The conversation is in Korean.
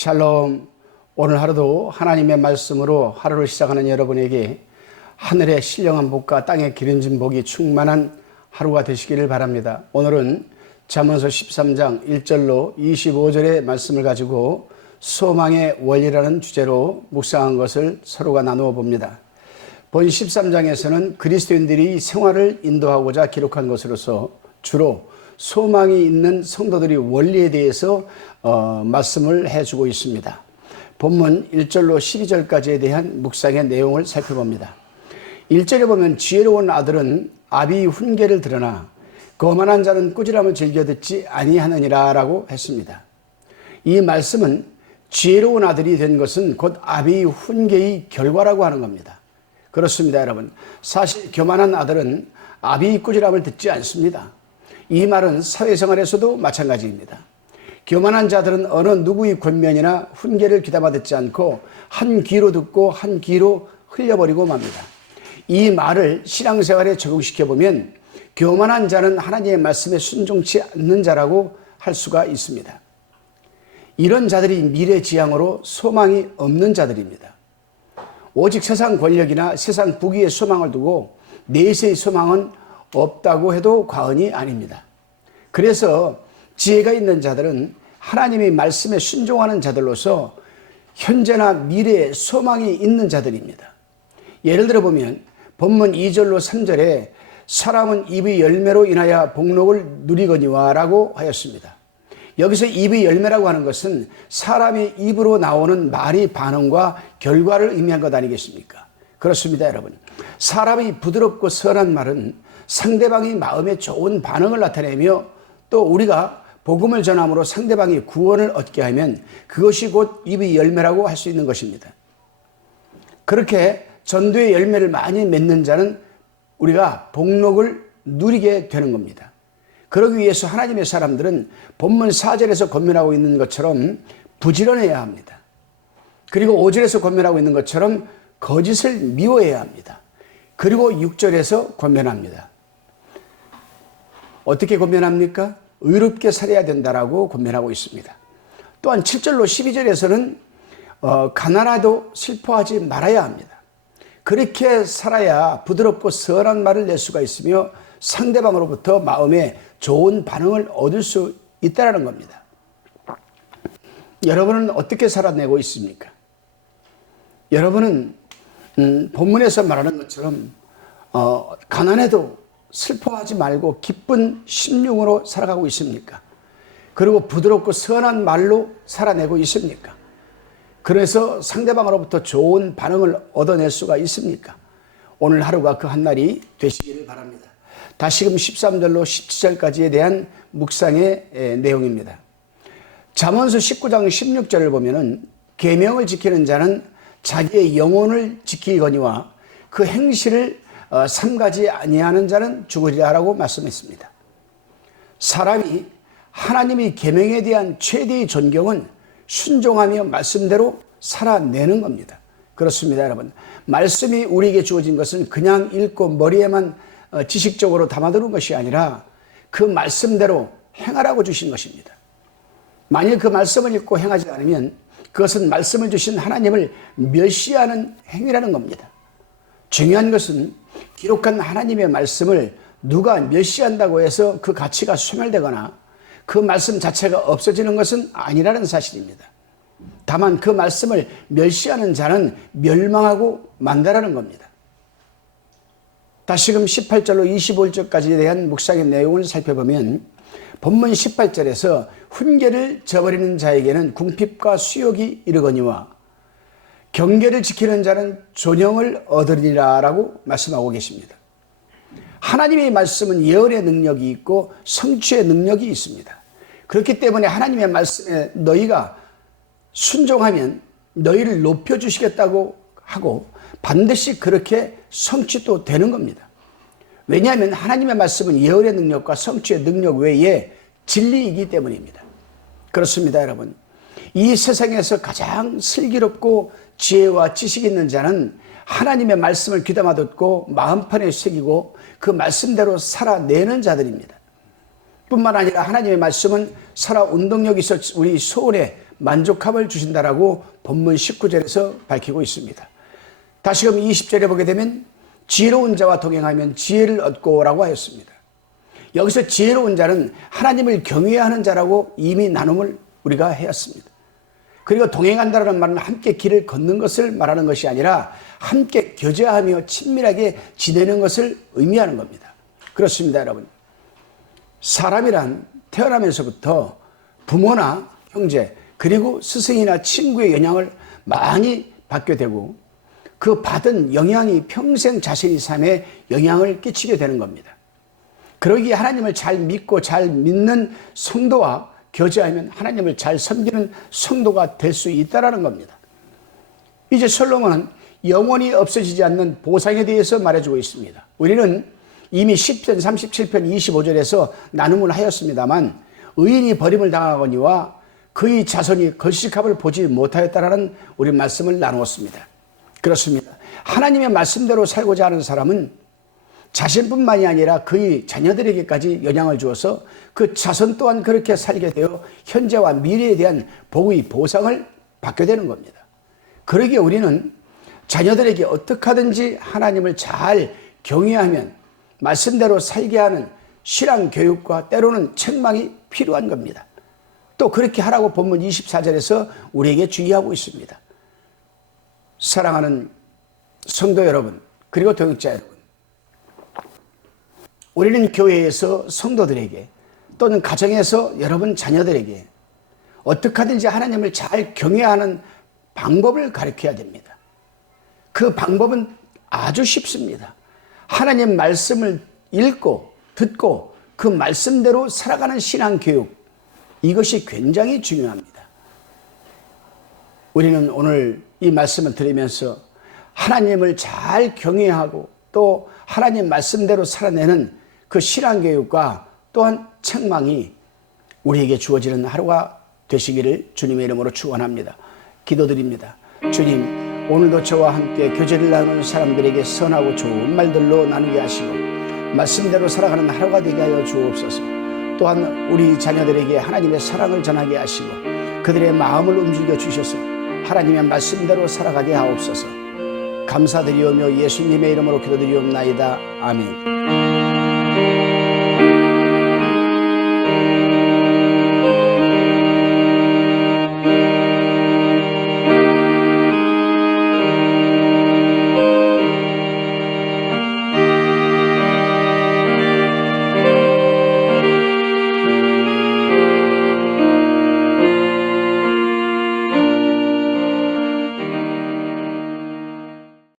샬롬. 오늘 하루도 하나님의 말씀으로 하루를 시작하는 여러분에게 하늘의 신령한 복과 땅의 기름진 복이 충만한 하루가 되시기를 바랍니다. 오늘은 잠언서 13장 1절로 25절의 말씀을 가지고 소망의 원리라는 주제로 묵상한 것을 서로가 나누어 봅니다. 본 13장에서는 그리스도인들이 생활을 인도하고자 기록한 것으로서 주로 소망이 있는 성도들이 원리에 대해서 말씀을 해주고 있습니다. 본문 1절로 12절까지에 대한 묵상의 내용을 살펴봅니다. 1절에 보면 지혜로운 아들은 아비의 훈계를 들으나 거만한 자는 꾸지람을 즐겨 듣지 아니하느니라 라고 했습니다. 이 말씀은 지혜로운 아들이 된 것은 곧 아비의 훈계의 결과라고 하는 겁니다. 그렇습니다, 여러분. 사실 교만한 아들은 아비의 꾸지람을 듣지 않습니다. 이 말은 사회생활에서도 마찬가지입니다. 교만한 자들은 어느 누구의 권면이나 훈계를 귀담아 듣지 않고 한 귀로 듣고 한 귀로 흘려버리고 맙니다. 이 말을 신앙생활에 적용시켜보면 교만한 자는 하나님의 말씀에 순종치 않는 자라고 할 수가 있습니다. 이런 자들이 미래지향으로 소망이 없는 자들입니다. 오직 세상 권력이나 세상 부귀의 소망을 두고 내세의 소망은 없다고 해도 과언이 아닙니다. 그래서 지혜가 있는 자들은 하나님의 말씀에 순종하는 자들로서 현재나 미래에 소망이 있는 자들입니다. 예를 들어 보면 본문 2절로 3절에 사람은 입의 열매로 인하여 복록을 누리거니와 라고 하였습니다. 여기서 입의 열매라고 하는 것은 사람의 입으로 나오는 말의 반응과 결과를 의미한 것 아니겠습니까? 그렇습니다, 여러분. 사람이 부드럽고 선한 말은 상대방의 마음에 좋은 반응을 나타내며 또 우리가 복음을 전함으로 상대방이 구원을 얻게 하면 그것이 곧 입의 열매라고 할 수 있는 것입니다. 그렇게 전도의 열매를 많이 맺는 자는 우리가 복록을 누리게 되는 겁니다. 그러기 위해서 하나님의 사람들은 본문 4절에서 권면하고 있는 것처럼 부지런해야 합니다. 그리고 5절에서 권면하고 있는 것처럼 거짓을 미워해야 합니다. 그리고 6절에서 권면합니다. 어떻게 권면합니까? 의롭게 살아야 된다라고 권면하고 있습니다. 또한 7절로 12절에서는 가난하도 슬퍼하지 말아야 합니다. 그렇게 살아야 부드럽고 선한 말을 낼 수가 있으며 상대방으로부터 마음에 좋은 반응을 얻을 수 있다는 겁니다. 여러분은 어떻게 살아내고 있습니까? 여러분은 본문에서 말하는 것처럼 가난해도 슬퍼하지 말고 기쁜 심령으로 살아가고 있습니까? 그리고 부드럽고 선한 말로 살아내고 있습니까? 그래서 상대방으로부터 좋은 반응을 얻어낼 수가 있습니까? 오늘 하루가 그 한 날이 되시기를 바랍니다. 다시금 13절로 17절까지에 대한 묵상의 내용입니다. 잠언서 19장 16절을 보면은 계명을 지키는 자는 자기의 영혼을 지키거니와 그 행실을 삼가지 아니하는 자는 죽으리라라고 말씀했습니다. 사람이 하나님의 계명에 대한 최대의 존경은 순종하며 말씀대로 살아내는 겁니다. 그렇습니다, 여러분. 말씀이 우리에게 주어진 것은 그냥 읽고 머리에만 지식적으로 담아두는 것이 아니라 그 말씀대로 행하라고 주신 것입니다. 만일 그 말씀을 읽고 행하지 않으면 그것은 말씀을 주신 하나님을 멸시하는 행위라는 겁니다. 중요한 것은 기록한 하나님의 말씀을 누가 멸시한다고 해서 그 가치가 소멸되거나 그 말씀 자체가 없어지는 것은 아니라는 사실입니다. 다만 그 말씀을 멸시하는 자는 멸망하고 만다라는 겁니다. 다시금 18절로 25절까지에 대한 묵상의 내용을 살펴보면 본문 18절에서 훈계를 저버리는 자에게는 궁핍과 수욕이 이르거니와 경계를 지키는 자는 존영을 얻으리라 라고 말씀하고 계십니다. 하나님의 말씀은 예언의 능력이 있고 성취의 능력이 있습니다. 그렇기 때문에 하나님의 말씀에 너희가 순종하면 너희를 높여주시겠다고 하고 반드시 그렇게 성취도 되는 겁니다. 왜냐하면 하나님의 말씀은 예언의 능력과 성취의 능력 외에 진리이기 때문입니다. 그렇습니다, 여러분. 이 세상에서 가장 슬기롭고 지혜와 지식 있는 자는 하나님의 말씀을 귀담아 듣고 마음판에 새기고 그 말씀대로 살아내는 자들입니다. 뿐만 아니라 하나님의 말씀은 살아 운동력이 있어 우리 소원에 만족함을 주신다라고 본문 19절에서 밝히고 있습니다. 다시금 20절에 보게 되면 지혜로운 자와 동행하면 지혜를 얻고라고 하였습니다. 여기서 지혜로운 자는 하나님을 경외하는 자라고 이미 나눔을 우리가 해왔습니다. 그리고 동행한다는 말은 함께 길을 걷는 것을 말하는 것이 아니라 함께 교제하며 친밀하게 지내는 것을 의미하는 겁니다. 그렇습니다, 여러분. 사람이란 태어나면서부터 부모나 형제 그리고 스승이나 친구의 영향을 많이 받게 되고 그 받은 영향이 평생 자신의 삶에 영향을 끼치게 되는 겁니다. 그러기에 하나님을 잘 믿고 잘 믿는 성도와 교제하면 하나님을 잘 섬기는 성도가 될 수 있다는 겁니다. 이제 솔로몬은 영원히 없어지지 않는 보상에 대해서 말해주고 있습니다. 우리는 이미 10편 37편 25절에서 나눔을 하였습니다만 의인이 버림을 당하거니와 그의 자손이 걸식함을 보지 못하였다라는 우리 말씀을 나누었습니다. 그렇습니다. 하나님의 말씀대로 살고자 하는 사람은 자신뿐만이 아니라 그의 자녀들에게까지 영향을 주어서 그 자손 또한 그렇게 살게 되어 현재와 미래에 대한 복의 보상을 받게 되는 겁니다. 그러기에 우리는 자녀들에게 어떻게 하든지 하나님을 잘 경외하면 말씀대로 살게 하는 신앙 교육과 때로는 책망이 필요한 겁니다. 또 그렇게 하라고 본문 24절에서 우리에게 주의하고 있습니다. 사랑하는 성도 여러분, 그리고 동역자 여러분, 우리는 교회에서 성도들에게 또는 가정에서 여러분 자녀들에게 어떻게 하든지 하나님을 잘 경외하는 방법을 가르쳐야 됩니다. 그 방법은 아주 쉽습니다. 하나님 말씀을 읽고 듣고 그 말씀대로 살아가는 신앙교육, 이것이 굉장히 중요합니다. 우리는 오늘 이 말씀을 들으면서 하나님을 잘 경외하고 또 하나님 말씀대로 살아내는 그 신앙교육과 또한 책망이 우리에게 주어지는 하루가 되시기를 주님의 이름으로 축원합니다. 기도드립니다. 주님, 오늘도 저와 함께 교제를 나누는 사람들에게 선하고 좋은 말들로 나누게 하시고 말씀대로 살아가는 하루가 되게 하여 주옵소서. 또한 우리 자녀들에게 하나님의 사랑을 전하게 하시고 그들의 마음을 움직여 주셔서 하나님의 말씀대로 살아가게 하옵소서. 감사드리오며 예수님의 이름으로 기도드리옵나이다. 아멘.